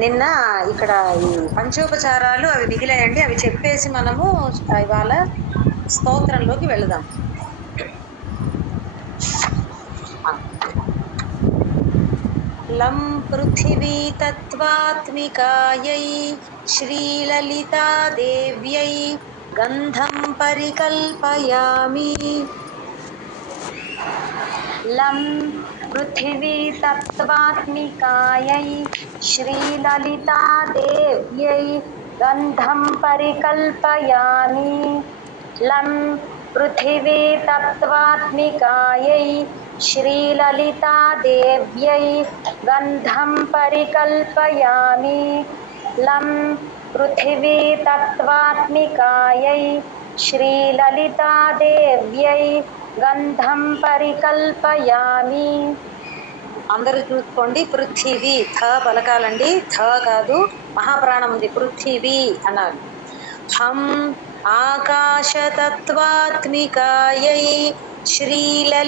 నిన్న ఇక్కడ ఈ పంచోపచారాలు అవి మిగిలాయండి. అవి చెప్పేసి మనము ఇవాళ స్తోత్రంలోకి వెళదాం. లం పృథివీ తత్వాత్మికాయై శ్రీలలితాదేవ్యై గంధం పరికల్పయామి. లం పృథివీ తత్వాత్మికాయై శ్రీలలితాదేవ్యై గంధం పరికల్పయామి. లం పృథివీ తత్వాత్మికాయై శ్రీలలితాదేవ్యై గంధం పరికల్పయామి. లం పృథివీ తత్వాత్మికాయై శ్రీలలితాదేవ్యై గంధం పరికల్పయామి. అందరూ చూసుకోండి. పృథివీ థ పలకాలండి, థ కాదు, మహాప్రాణం ఉంది. పృథివీ అన్నారు. హం ఆకాశతత్వాత్మికాయై శ్రీలలితాదేవ్యై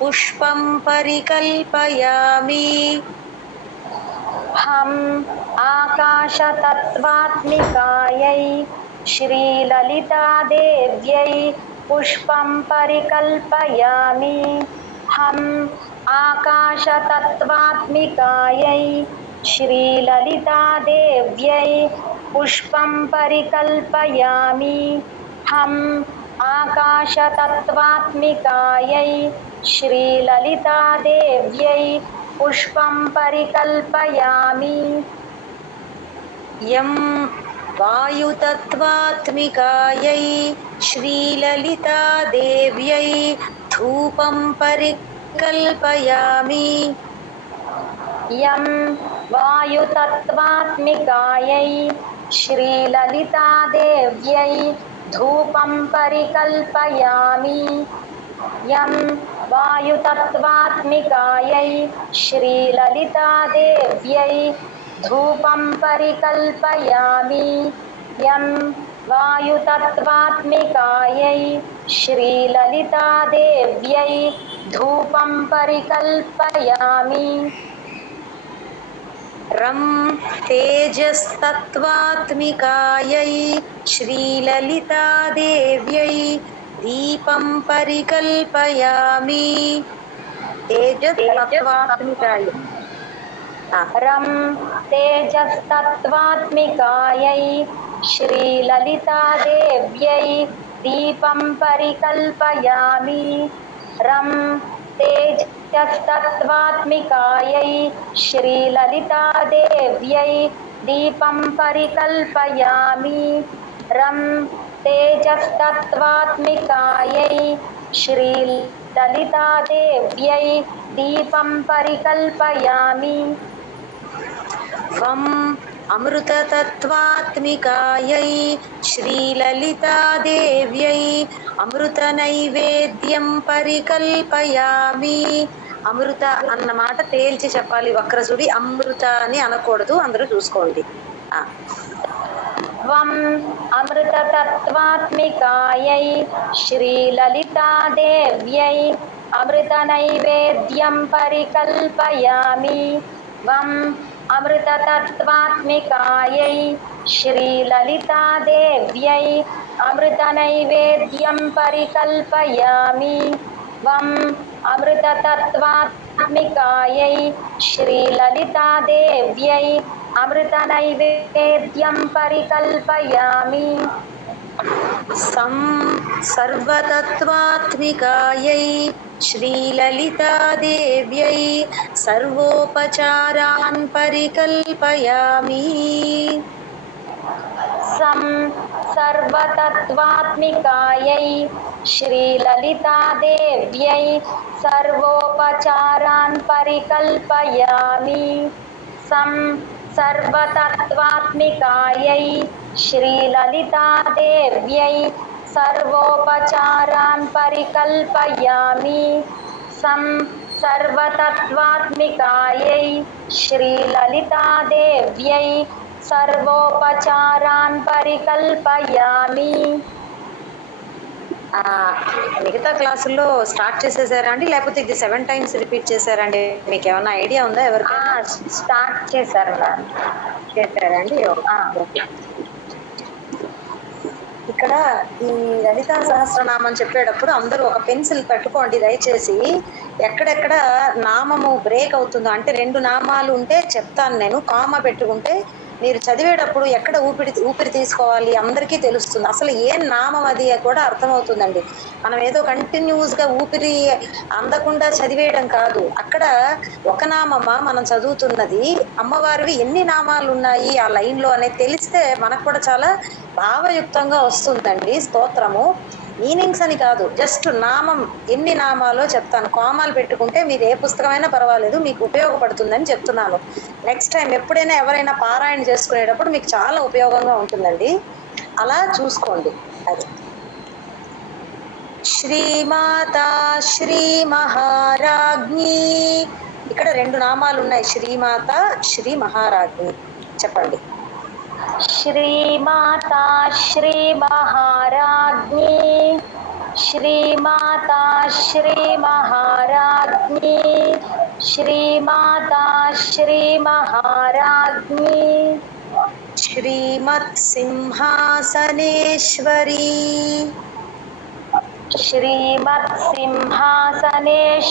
పుష్పం పరికల్పయామి. హం ఆకాశతత్వాత్మికాయై శ్రీలలితాదేవ్యై పుష్పం పరికల్పయామి. హం ఆకాశతత్వాత్మికాయై శ్రీలలితాదేవ్యై పుష్పం పరికల్పయామి. హం ఆకాశతత్వాత్మికాయై శ్రీలలితాదేవ్యై పుష్పం పరికల్పయామి. యం వాయుతత్వాత్మికాయై శ్రీలలితాదేవ్యై ధూపం పరికల్పయామి. యం వాయుతత్వాత్మికాయై శ్రీలలితాదేవ్యై ధూపం పరికల్పయామి. యం వాయుతత్వాత్మికాయై శ్రీలలితాదేవ్యై ధూపం పరికల్పయామి. యం వాయుతత్వాత్మికాయై శ్రీలలితాదేవ్యై ధూపం పరికల్పయామి. రం తేజస్తత్వాత్మికాయై శ్రీలలితాదేవ్యై దీపం పరికల్పయామి. తేజస్తత్వాత్మికాయ రం తేజస్తత్వాత్మికాయై శ్రీలలితాదేవ్యై దీపం పరికల్పయామి. రం తేజస్తత్వాత్మికాయై శ్రీలలితాదేవ్యై దీపం పరికల్పయామి. రం తేజస్తత్వాత్మికాయై శ్రీలలితాదేవ్యై దీపం పరికల్పయామి. వం అమృతతత్వాత్మికాయై శ్రీలలితాదేవ్యై అమృత నైవేద్యం పరికల్పయామి. అమృత అన్న మాట తేల్చి చెప్పాలి వక్రసుడి, అమృత అని అనకూడదు. అందరూ చూసుకోండి. వం అమృతతత్వాత్మికాయై శ్రీలలితాదేవ్యై అమృత నైవేద్యం పరికల్పయామి. వం అమృతతత్వాత్మికాయై శ్రీలలితాదేవ్యై అమృత నైవేద్యం పరికల్పయామి. వం అమృతతత్వాత్మికాయై శ్రీలలితాదేవ్యై అమృత నైవేద్యం పరికల్పయామి. సం సర్వతత్వాత్మికాయై శ్రీలలితాదేవ్యై సర్వోపచారాన్ పరికల్పయామి. సం సర్వతత్వాత్మికాయై శ్రీలలితాదేవ్యై సర్వోపచారాన్ పరికల్పయామి. సం సర్వతత్వాత్మికాయై శ్రీలలితాదేవ్యై సర్వోపచారాన్ పరికల్పయామి. సం సర్వతత్వాత్మికాయై శ్రీలలితాదేవ్యై సర్వోపచారాన్ పరికల్పయామి. మిగతా క్లాసుల్లో స్టార్ట్ చేసేసారా అండి, లేకపోతే ఇది 7 టైమ్స్ రిపీట్ చేశారండి? మీకు ఏమైనా ఐడియా ఉందా ఎవరికైనా? స్టార్ట్ చేశారు మ్యామ్. చేశారా అండి? ఓకే. ఇక్కడ ఈ లలితా సహస్రనామం చెప్పేటప్పుడు అందరూ ఒక పెన్సిల్ పెట్టుకోండి దయచేసి. ఎక్కడెక్కడ నామము బ్రేక్ అవుతుందో, అంటే 2 నామాలు ఉంటే చెప్తాను నేను, కామా పెట్టుకుంటే మీరు చదివేటప్పుడు ఎక్కడ ఊపిరి తీసుకోవాలి అందరికీ తెలుస్తుంది. అసలు ఏం నామం అది కూడా అర్థమవుతుందండి. మనం ఏదో కంటిన్యూస్ గా ఊపిరి అందకుండా చదివేయడం కాదు. అక్కడ ఒక నామమా మనం చదువుతున్నది, అమ్మవారివి ఎన్ని నామాలు ఉన్నాయి ఆ లైన్ లో అనేది తెలిస్తే మనకు కూడా చాలా భావయుక్తంగా వస్తుందండి స్తోత్రము. మీనింగ్స్ అని కాదు, జస్ట్ నామం ఎన్ని నామాలో చెప్తాను. కోమాలు పెట్టుకుంటే మీరు ఏ పుస్తకమైనా పర్వాలేదు, మీకు ఉపయోగపడుతుందని చెప్తున్నాను. నెక్స్ట్ టైం ఎప్పుడైనా ఎవరైనా పారాయణ చేసుకునేటప్పుడు మీకు చాలా ఉపయోగంగా ఉంటుందండి. అలా చూసుకోండి. అది శ్రీమాతా శ్రీ మహారాజ్ఞి. ఇక్కడ 2 నామాలు ఉన్నాయి, శ్రీమాత శ్రీ మహారాజ్ఞి. చెప్పండి. శ్రీమాతా శ్రీ మహారాజ్ఞి, శ్రీమాతా శ్రీ మహారాజ్ఞి, శ్రీమాతా శ్రీ మహారాజ్ఞి. శ్రీమత్ సింహాసనేశ్వరీ, శ్రీమత్ సింహాసనేశ్వరీ,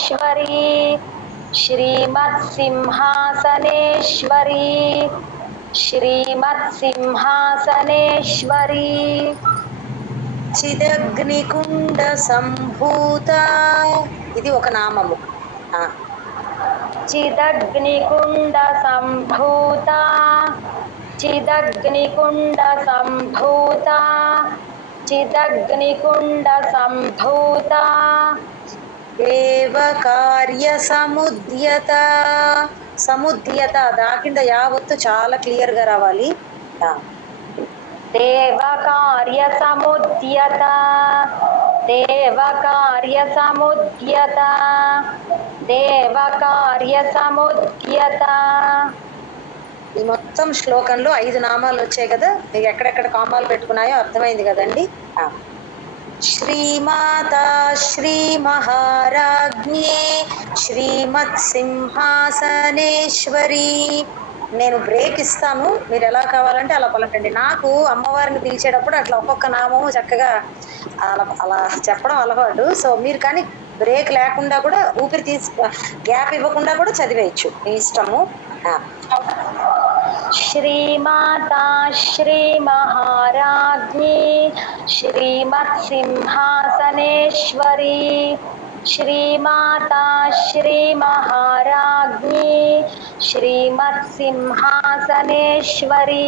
శ్రీమత్ సింహాసనేశ్వరీ, శ్రీమత్ సింహాసనేశ్వరీ. చిదగ్నికుండ సంభూత, ఇది ఒక నామము. చిదగ్నికుండ సంభూత, చిదగ్నికుండ సంభూత, చిదగ్నికుండ సంభూత. దేవకార్య సముద్యత, సముద్యత దాకింద యావత్తు చాలా క్లియర్ గా రావాలి. దేవకార్య సముద్యత, దేవకార్య సముద్యత, దేవకార్య సముద్యత. ఈ మొత్తం శ్లోకంలో 5 నామాలు వచ్చాయి కదా, మీకు ఎక్కడెక్కడ కామాలు పెట్టుకున్నాయో అర్థమైంది కదండి. శ్రీమాతా శ్రీ మహారాజ్ఞే శ్రీమత్ సింహాసనేశ్వరి. నేను బ్రేక్ ఇస్తాను, మీరు ఎలా కావాలంటే అలా పలకండి. నాకు అమ్మవారిని పిలిచేటప్పుడు అట్లా ఒక్కొక్క నామము చక్కగా అలా చెప్పడం అలవాటు. సో మీరు కానీ బ్రేక్ లేకుండా కూడా, ఊపిరి గ్యాప్ ఇవ్వకుండా కూడా చదివేయచ్చు, మీ ఇష్టము. శ్రీమాతా శ్రీ మహారాజ్ఞి, శ్రీమత్ సింహాసనేశ్వరి, శ్రీమాతా శ్రీ మహారాజ్ఞి, శ్రీమత్ సింహాసనేశ్వరి,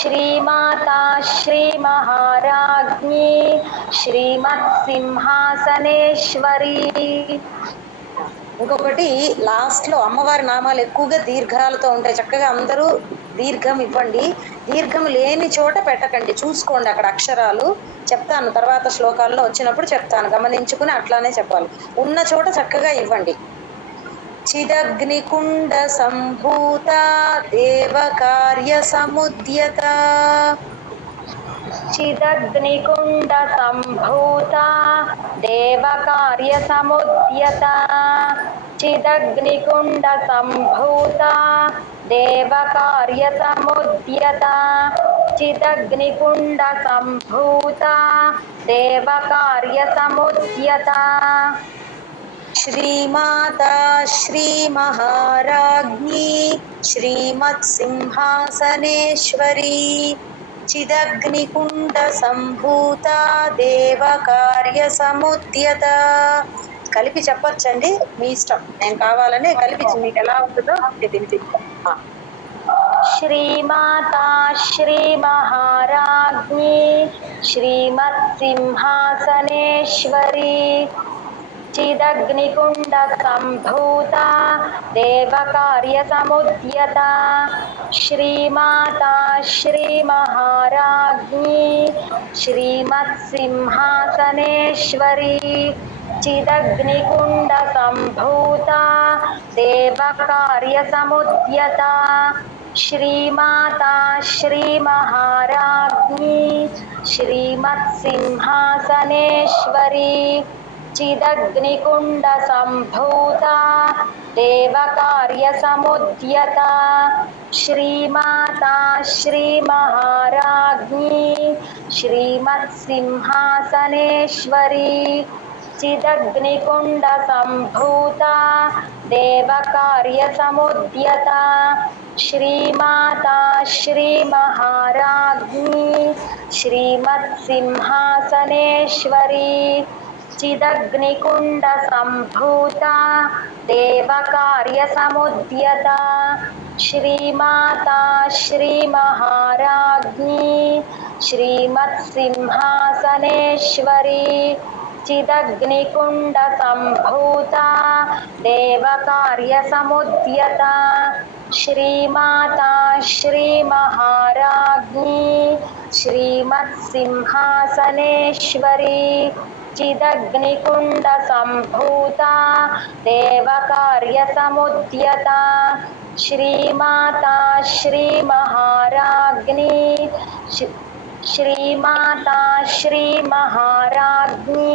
శ్రీమాతా శ్రీ మహారాజ్ఞి, శ్రీమత్ సింహాసనేశ్వరి. ఇంకొకటి, లాస్ట్ లో అమ్మవారి నామాలు ఎక్కువగా దీర్ఘాలతో ఉంటాయి. చక్కగా అందరూ దీర్ఘం ఇవ్వండి. దీర్ఘం లేని చోట పెట్టకండి, చూసుకోండి అక్కడ అక్షరాలు. చెప్తాను తర్వాత శ్లోకాల్లో వచ్చినప్పుడు చెప్తాను, గమనించుకుని అట్లానే చెప్పాలి. ఉన్న చోట చక్కగా ఇవ్వండి. చిదగ్నికుండ సంభూత దేవకార్య సముద్యత, చిదగ్నికుండ సంభూత దేవకార్య సముద్యత, చిదగ్నికుండ సంభూత దేవకార్య సముద్యత, చిదగ్నికుండ సంభూత దేవకార్య సముద్యత. శ్రీమాతా శ్రీ మహారాజ్ఞి శ్రీమత్ సింహాసనేశ్వరి, చిదగ్నికుండ సంభూత దేవకార్య సముద్యత. కలిపి చెప్పొచ్చండి, మీ ఇష్టం. నేను కావాలనే కలిపి మీకు ఎలా ఉంటుందో వినిపిస్తాను. శ్రీమాతా శ్రీ మహారాజ్ఞి శ్రీమత్ సింహాసనేశ్వరి, చిదగ్నికుండ సంభూత దేవకార్య సముద్యత, శ్రీమాతా శ్రీ మహారాజ్ఞి శ్రీమత్ సింహాసనేశ్వరి, చిదగ్నికుండ సంభూత దేవకార్య సముద్యత, श्रीमाता श्रीमहाराज्ञी श्रीमत्सिंहासनेश्वरी चिदग्निकुण्डसम्भूता देवकार्यसमुद्यता श्रीमाता श्रीमहाराज्ञी श्रीमत्सिंहासनेश्वरी चिदग्निकुण्डसम्भूता देवकार्यसमुद्यता श्रीमाता श्रीमहाराज्ञी श्रीमत्सिंहासनेश्वरी चिदग्निकुण्डसम्भूता देवकार्यसमुद्यता श्रीमाता श्रीमहाराज्ञी श्रीमत्सिंहासनेश्वरी चिदग्निकुण्डसम्भूता देवकार्यसमुद्यता श्रीमाता श्रीमहाराज्ञी श्रीमत्सिंहासनेश्वरी चिदग्निकुण्डसम्भूता देवकार्यसमुद्यता श्रीमाता श्रीमहाराज्ञी श्रीमाता श्रीमहाराज्ञी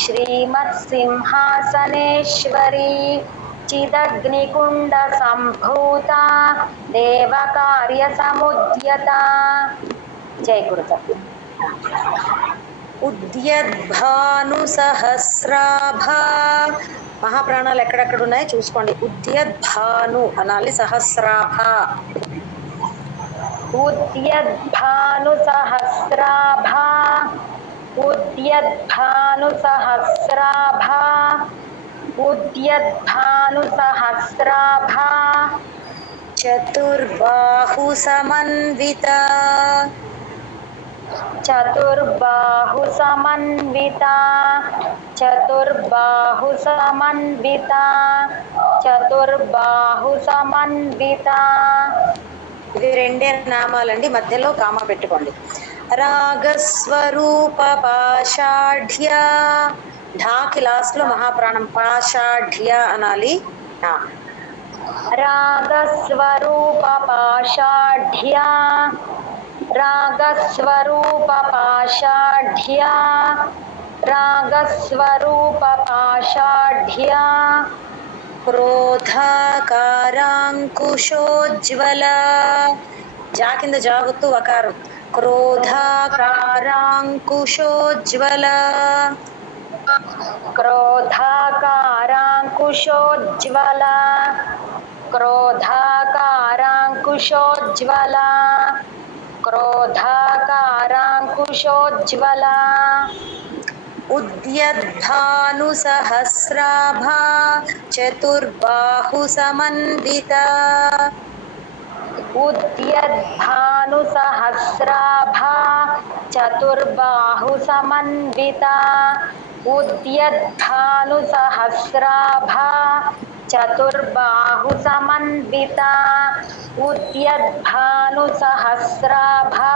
श्रीमत्सिंहासनेश्वरी चिदग्निकुण्डसम्भूता देवकार्यसमुद्यता जय गुरुदेव ఉద్యద్భానుసహస్రాభా మహాప్రాణాలు ఎక్కడెక్కడ ఉన్నాయో చూసుకోండి. ఉద్యద్భాను అనాలి, సహస్రాభ. उद्यद्भानुसहस्राभा उद्यद्भानुसहस्राभा उद्यद्भानुसहस्राभा चतुर्बाहुसमन्विता चतुर्बाहुसमन्विता चतुर्बाहुसमन्विता चतुर्बाहुसमन्विता ఇవి రెండే నామాలండి, మధ్యలో కామ పెట్టుకోండి. రాగస్వరూప పాషాఢ్య, ఢాకి లాస్ట్ లో మహాప్రాణం, పాషాఢ్య అనాలి. రాగస్వరూప పాషాఢ్య రాగస్వరూప పాషాఢ్య రాగస్వరూప పాషాఢ్య క్రోధాకారాంకుశోజ్వల, జా కింద జాగుతూ వకారం, క్రోధాకారాంకుశోజ్వల క్రోధాకారాంకుశోజ్వల క్రోధాకారాంకుశోజ్వల క్రోధాకారాంకుశోజ్వల ఉద్యద్భానుసహస్రాభా చతుర్బాహుసమన్వితా ఉద్యద్భానుసహస్రాభా చతుర్బాహుసమన్వితా ఉద్యద్భానుసహస్రాభా చతుర్బాహుసమన్వితా ఉద్యద్భానుసహస్రాభా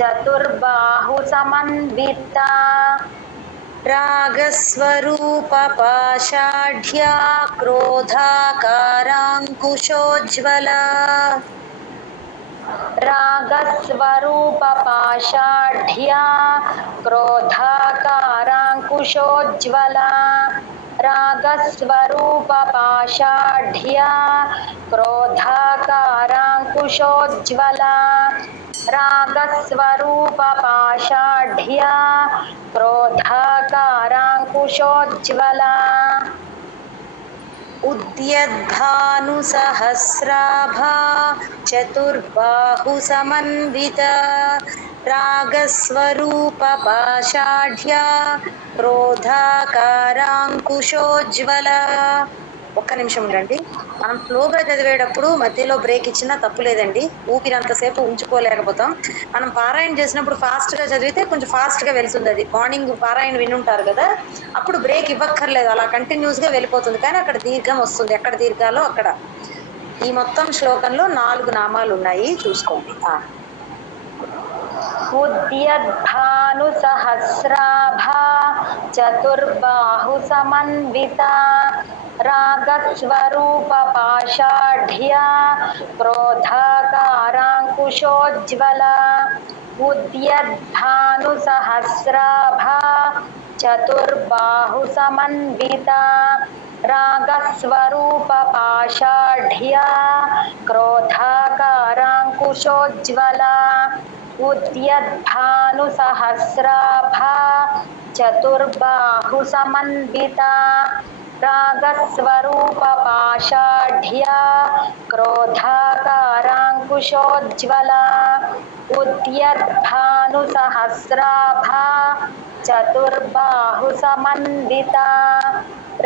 చతుర్బాహుసమన్వితా రాగస్వరూప పాషాఢ్యా క్రోధాకారాంకుశోజ్వల రాగస్వరూప పాషాఢ్యా క్రోధాకారాంకుశోజ్వల రాగస్వరూప పాషాఢ్యా క్రోధాకారాంకుశోజ్వల రాగస్వరూప పాషాఢ్యా క్రోధాకారాంకుశోజ్వల ఉద్యద్భానుసహస్రాభా చతుర్బాహుసమన్వితా రాగస్వరూప పాషాఢ్యా క్రోధాకారాంకుశోజ్వల. ఒక్క నిమిషం ఉండండి, మనం ఫ్లోగా చదివేటప్పుడు మధ్యలో బ్రేక్ ఇచ్చినా తప్పు లేదండి, ఊపిరంతసేపు ఉంచుకోలేకపోతాం. మనం పారాయణ చేసినప్పుడు ఫాస్ట్గా చదివితే కొంచెం ఫాస్ట్గా వెళ్తుంది. అది మార్నింగ్ పారాయణ వినుంటారు కదా, అప్పుడు బ్రేక్ ఇవ్వక్కర్లేదు, అలా కంటిన్యూస్గా వెళ్ళిపోతుంది. కానీ అక్కడ దీర్ఘం వస్తుంది, ఎక్కడ దీర్ఘాలో అక్కడ. ఈ మొత్తం శ్లోకంలో 4 నామాలు ఉన్నాయి, చూసుకోండి. ఉద్యద్భానుసహస్రాభా చతుర్బాహుసమన్వితా रागस्वरूपपाषाढ्या क्रोधाकाराङ्कुशोज्ज्वला उद्यद्भानुसहस्राभा चतुर्बाहुसमन्विता रागस्वरूपपाषाढ्या क्रोधाकाराङ्कुशोज्ज्वला उद्यद्भानुसहस्राभा चतुर्बाहुसमन्विता रागस्वरूपपाषाढ्या क्रोधाकाराङ्कुशोज्ज्वला उद्यद्भानुसहस्राभा चतुर्बाहुसमन्विता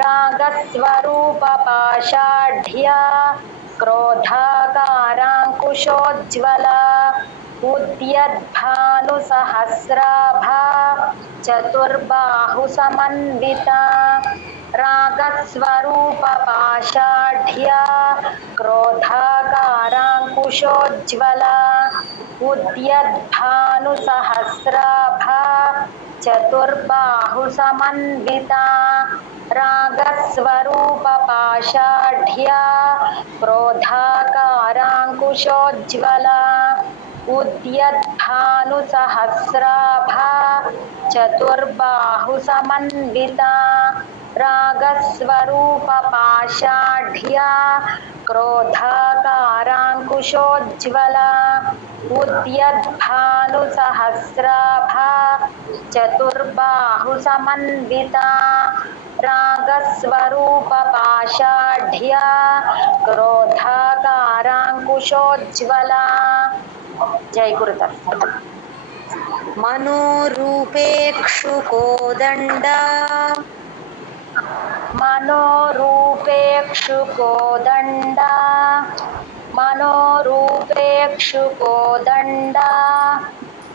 रागस्वरूपपाषाढ्या क्रोधाकाराङ्कुशोज्ज्वला उद्यद्भानुसहस्राभा चतुर्बाहुसमन्विता रागस्वरूपपाषाढ्या क्रोधाकाराङ्कुशोज्ज्वला उद्यद्भानुसहस्राभा चतुर्बाहुसमन्विता रागस्वरूपपाषाढ्या क्रोधाकाराङ्कुशोज्ज्वला उद्यद्भानुसहस्राभा चतुर्बाहुसमन्विता रागस्वरूपपाषाढ्या क्रोधाकाराङ्कुशोज्ज्वला उद्यद्भानुसहस्राभा चतुर्बाहुसमन्विता रागस्वरूपपाषाढ्या क्रोधाकाराङ्कुशोज्ज्वला जय गुरुदत्त मनोरूपेक्षुकोदण्ड मनोरूपेक्षुकोदण्ड मनोरूपेक्षुकोदण्ड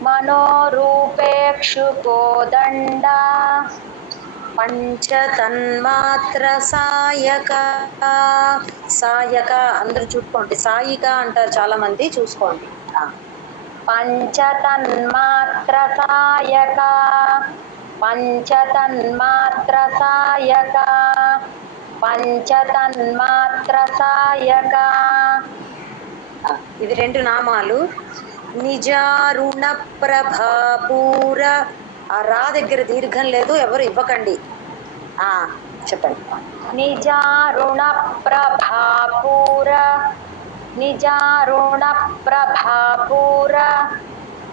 मनोरूपेक्षुकोदण्ड పంచతన్మాత్ర సాయక సాయక అందరూ చూసుకోండి సాయిక అంటారు చాలా మంది చూసుకోండి పంచతన్మాత్ర సాయక పంచతన్మాత్ర సాయక పంచతన్మాత్ర సాయక ఇవి రెండు నామాలు నిజారుణ ప్రభాపూర ఆ రా దగ్గర దీర్ఘం లేదు ఎవరు ఇవ్వకండి చెప్పండి నిజారుణ ప్రభాపూర నిజారుణ ప్రభాపూర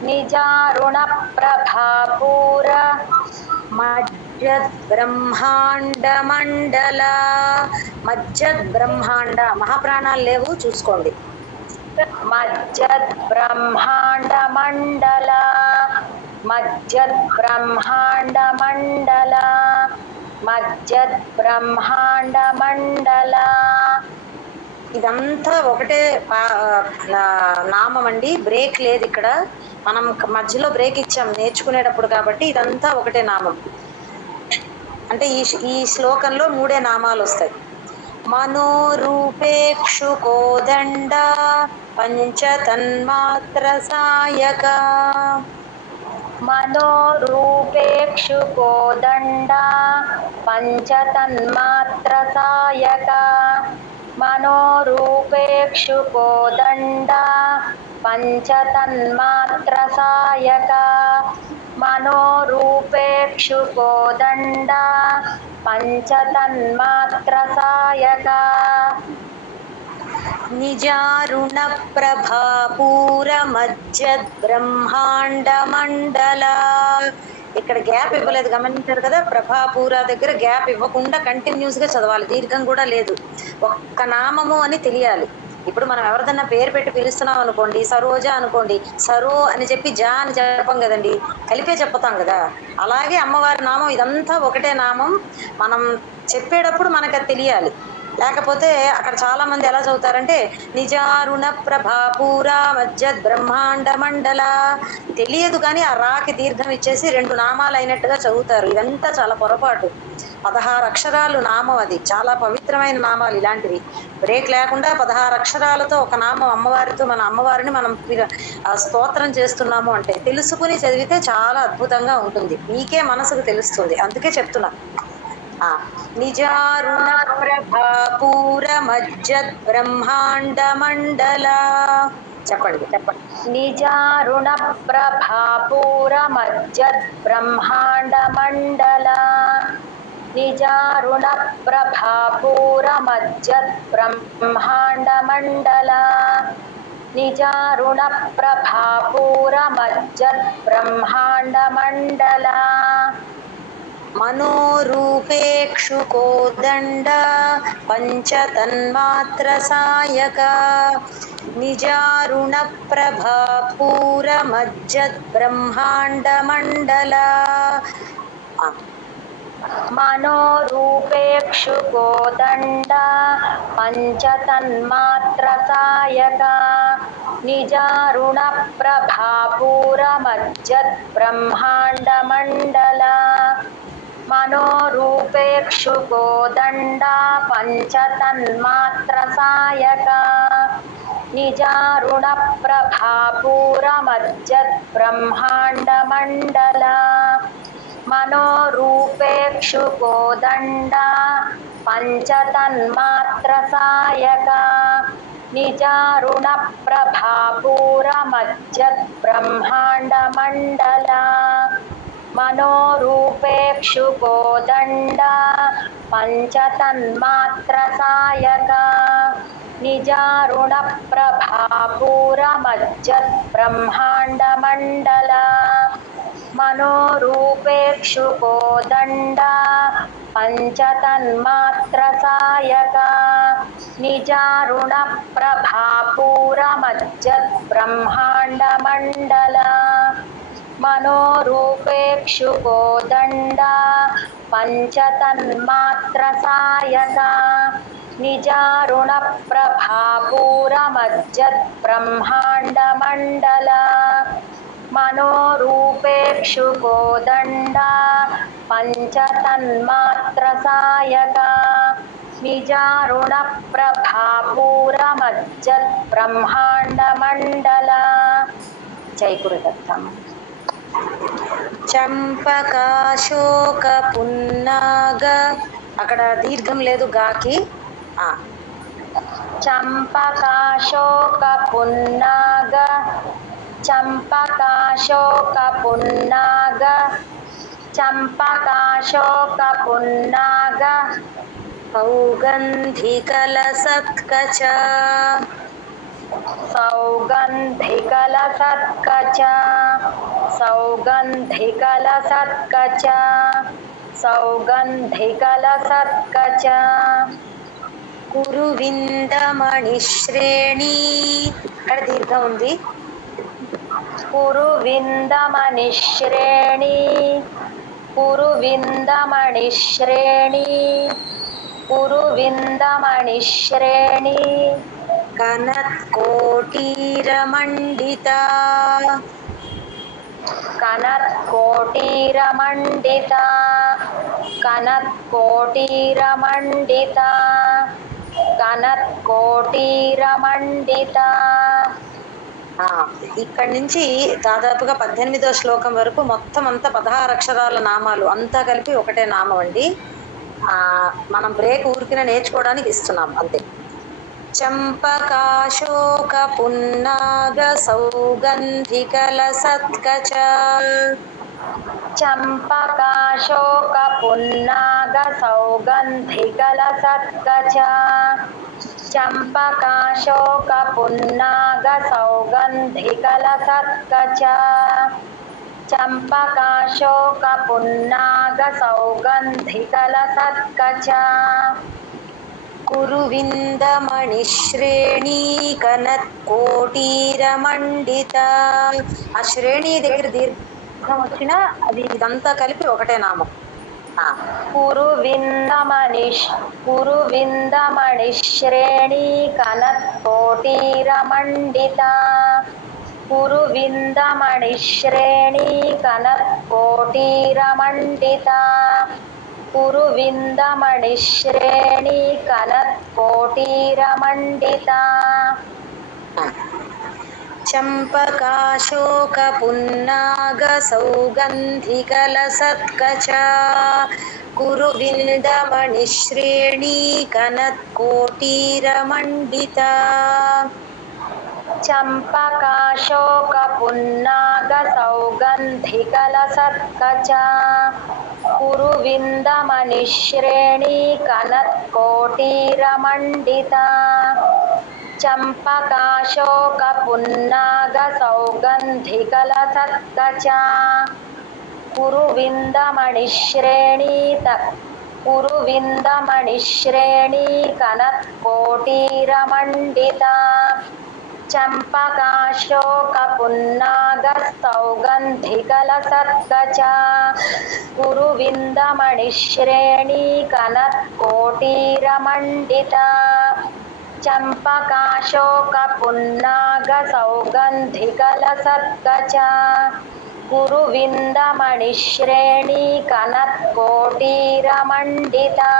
నిజారుణ ప్రభాపూర మజ్జద్ బ్రహ్మాండ మండల మజ్జద్ బ్రహ్మాండ మహాప్రాణాలు లేవు చూసుకోండి మజ్జద్ బ్రహ్మాండ మండల మజ్జద్ బ్రహ్మాండ మండల మజ్జద్ బ్రహ్మాండ మండల ఇదంతా ఒకటే నామం అండి బ్రేక్ లేదు ఇక్కడ మనం మధ్యలో బ్రేక్ ఇచ్చాం నేర్చుకునేటప్పుడు కాబట్టి ఇదంతా ఒకటే నామం అంటే ఈ శ్లోకంలో మూడే నామాలు వస్తాయి మనోరూపేక్షుకోదండ పంచతన్మాత్ర సాయక మనోరూపేక్షుకోదండ పంచతన్మాత్ర సాయక మనోరూపేక్షుకోదండ పంచతన్మాత్ర సాయక మనోరూపేక్షుకోదండ పంచతన్మాత్ర సాయక నిజారుణ ప్రభాపూర మజ్జద్ బ్రహ్మాండ మండల ఇక్కడ గ్యాప్ ఇవ్వలేదు గమనించారు కదా ప్రభాపూర దగ్గర గ్యాప్ ఇవ్వకుండా కంటిన్యూస్ గా చదవాలి దీర్ఘం కూడా లేదు ఒక్క నామము అని తెలియాలి ఇప్పుడు మనం ఎవరిదన్నా పేరు పెట్టి పిలుస్తున్నాం అనుకోండి సరోజ అనుకోండి సరో అని చెప్పి జా అని చెప్పం కదండి కలిపే చెప్తాం కదా అలాగే అమ్మవారి నామం ఇదంతా ఒకటే నామం మనం చెప్పేటప్పుడు మనకు అది తెలియాలి లేకపోతే అక్కడ చాలా మంది ఎలా చదువుతారంటే నిజారుణ ప్రభాపూర మజ్జద్ బ్రహ్మాండ మండల తెలియదు కానీ ఆ రాకి దీర్ఘం ఇచ్చేసి రెండు నామాలు అయినట్టుగా చదువుతారు ఇదంతా చాలా పొరపాటు 16 అక్షరాలు నామం అది చాలా పవిత్రమైన నామాలు ఇలాంటివి బ్రేక్ లేకుండా 16 అక్షరాలతో ఒక నామం అమ్మవారితో మన అమ్మవారిని మనం స్తోత్రం చేస్తున్నాము అంటే తెలుసుకుని చదివితే చాలా అద్భుతంగా ఉంటుంది మీకే మనసుకు తెలుస్తుంది అందుకే చెప్తున్నా నిజారుణ ప్రభాపూరమజ్జద్బ్రహ్మాండమండల. చెప్పండి చెప్పండి. నిజారుణ ప్రభాపూరమజ్జద్బ్రహ్మాండమండల. నిజారుణ ప్రభాపూరమజ్జద్బ్రహ్మాండమండల. నిజారుణ ప్రభాపూరమజ్జద్బ్రహ్మాండమండల. మనోరూపేక్షుకోదండ పంచతన్మాత్ర సాయక నిజారుణ ప్రభాపూరమజ్జద్బ్రహ్మాండమండల. మనోరూపేక్షుకోదండ పంచతన్మాత్ర సాయక నిజారుణ ప్రభాపూరమజ్జద్బ్రహ్మాండమండల. మనోరూపేక్షుకోదండ పంచతన్మాత్ర సాయక నిజారుణ ప్రభాపూరమజ్జద్బ్రహ్మాండమండల. మనోరూపేక్షుకోదండ పంచతన్మాత్ర సాయక నిజారుణ ప్రభాపూరమజ్జద్బ్రహ్మాండమండల. మనోరూపేక్షుకోదండ పంచతన్మాత్ర సాయక నిజారుణ ప్రభాపూరమజ్జద్బ్రహ్మాండమండల. మనోరూపేక్షుకోదండ పంచతన్మాత్ర సాయక నిజారుణ ప్రభాపూరమజ్జద్బ్రహ్మాండమండల. మనోరూపేక్షుకోదండ పంచతన్మాత్ర సాయక నిజారుణ ప్రభాపూరమజ్జద్బ్రహ్మాండమండల. మనోరూపేక్షుకోదండ పంచతన్మాత్ర సాయక నిజారుణ ప్రభాపూరమజ్జద్బ్రహ్మాండమండల. జై గురుదత్తం. చంపకాశోక పున్నాగ, అక్కడ దీర్ఘం లేదు గాకి. చంపకాశోక పున్నాగ. చంపకాశోక పున్నాగ. చంపకాశోక పున్నాగ. సౌగంధికలసత్కచ. సౌగంధికలసత్కచ. సౌగంధికలసత్కచ. సౌగంధికలసత్కచ. కురువిందమణిశ్రేణి, అక్కడ దీర్ఘం ఉంది. కురువిందమణిశ్రేణి. కురువిందమణిశ్రేణి. కురువిందమణిశ్రేణి. కనత్కోటీరమండిత. కనత్కోటీరమండిత. కనత్కోటీరమండిత. కనత్కోటీరమండిత. ఇక్కడి నుంచి దాదాపుగా 18వ శ్లోకం వరకు మొత్తం అంతా 16 అక్షరాల నామాలు అంతా కలిపి ఒకటే నామం అండి. మనం బ్రేక్ ఊరికిన నేర్చుకోవడానికి ఇస్తున్నాం అంతే. చంపకాశోక పున్నాగ సౌగంధికలసత్కచ. చంపకాశోక పున్నాగ సౌగంధికలసత్కచ. చంపకాశోక పున్నాగ సౌగంధికలసత్కచ. చంపకాశోక పున్నాగ సౌగంధికలసత్కచ. కురువిందమణిశ్రేణి కనత్కోటీరమండిత. ఆ శ్రేణి దగ్గర దీర్ఘం వచ్చినా అది ఇదంతా కలిపి ఒకటే నామం. కురువిందమణిశ్రేణి కనత్కోటీరమండిత. కురువిందమణిశ్రేణి కనత్కోటీరమండిత. కురువిందమణిశ్రేణి కనత్కోటీరమండిత. చంపకాశోక పున్నాగ సౌగంధికలసత్కచ. कुरुविन्दमणिश्रेणी कनत्कोटीरमण्डिता चम्पकाशोकपुन्नागसौगन्धिकलसत्कचा कुरुविन्दमणिश्रेणी कनत्कोटीरमण्डिता चम्पकाशोकपुन्नागसौगन्धिकलसत्कचा कुरुविन्दमणिश्रेणी कनत्कोटीरमण्डिता चम्पकाशोकपुन्नागसौगन्धिकलसत्कचा कुरुविन्दमणिश्रेणी कनत्कोटीरमण्डिता चम्पकाशोकपुन्नागसौगन्धिकलसत्कचा कुरुविन्दमणिश्रेणी कनत्कोटीरमण्डिता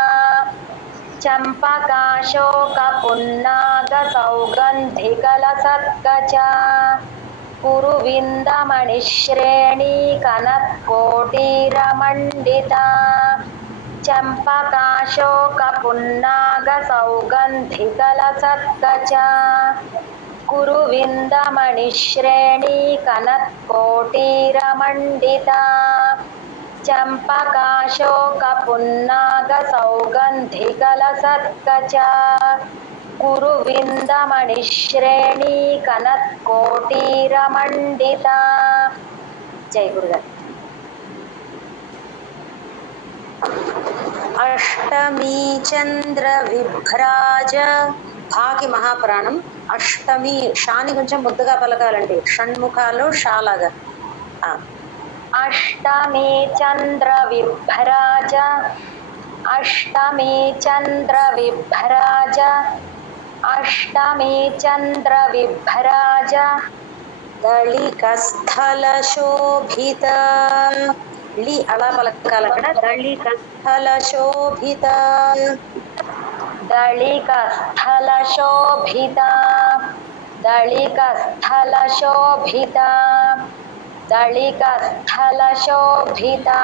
चम्पकाशोकपुन्नागसौगन्धिकलसत्कचा कुरुविन्दमणिश्रेणी कनत्कोटीरमण्डिता चम्पकाशोकपुन्नागसौगन्धिकलसत्कचा कुरुविन्दमणिश्रेणी कनत्कोटीरमण्डिता चम्पकाशोकपुन्नागसौगन्धिकलसत्कचा कुरुविन्दमणिश्रेणी कनत्कोटीरमण्डिता जय गुरुदेव अष्टमी चंद्र विभ्राज భాకి మహాపురాణం అష్టమి షాని కొంచెం ముద్దుగా పలకాలండి షణ్ముఖాలు షాలాగా अष्टमी चंद्र विभ्राज अष्टमी चंद्र विभ्राज अष्टमी चंद्र विभ्राज దళికస్థల శోభిత లి అలా పలకాలక్కడ దళికస్థల శోభిత दलिकस्थलशोभिता दलिकस्थलशोभिता दलिकस्थलशोभिता